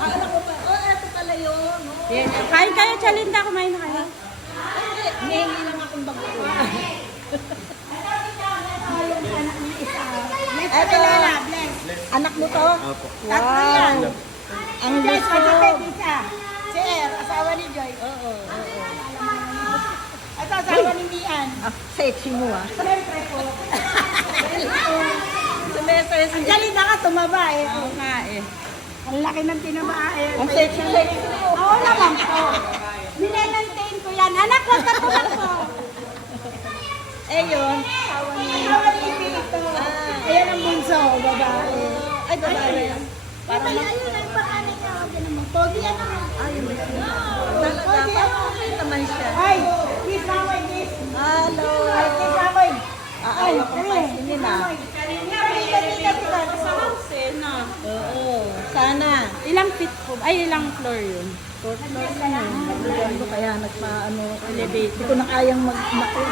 alam ko pa. Oh, eto pala yun. Oh. Yan. Kain kayo, Chalinda. Kumain na kayo. Hindi lang akong bago. Eto, anak mo to? Opo. Tatlo yan. Ang Yes, gusto. kapatid isa. Si Er, asawa ni Joy. Oo. Ito, asawa ni Mian. Sexy mo ah. Siyempre po. Sumestres. Ang galing na ka, tumaba eh. Oo nga eh. Ang laki ng tinaba eh. Ang sexy mo. Oo naman po. Nilalantain ko yan. Anak, nagkatulan ko. Eh yun. Asawa ni Pito. Ayan ang bunso, babae. Ay, babae yan. Parang mag... Ayun, ay pangalan niya. Huwag naman. Pogi yan naman. Talaga, parang okay naman siya. Ay, kiss naman, kiss. Hello. Ay, kiss naman. Ay, papansinin ah. Sa house eh, no? Oo. Sana. Ilang feet po? Ay, ilang floor yun? Fourth floor na yan. Nagbigan ko kaya nagpa-ano. Elevator. Hindi ko na kayang mag-makul.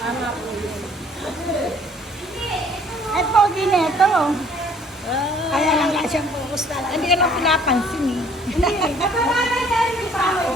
Ama po yun. At pogi na ito. Kaya lang nga siyang focus talaga. Hindi ka lang pinapansin eh. Hindi. Natawanan na rin sa akin.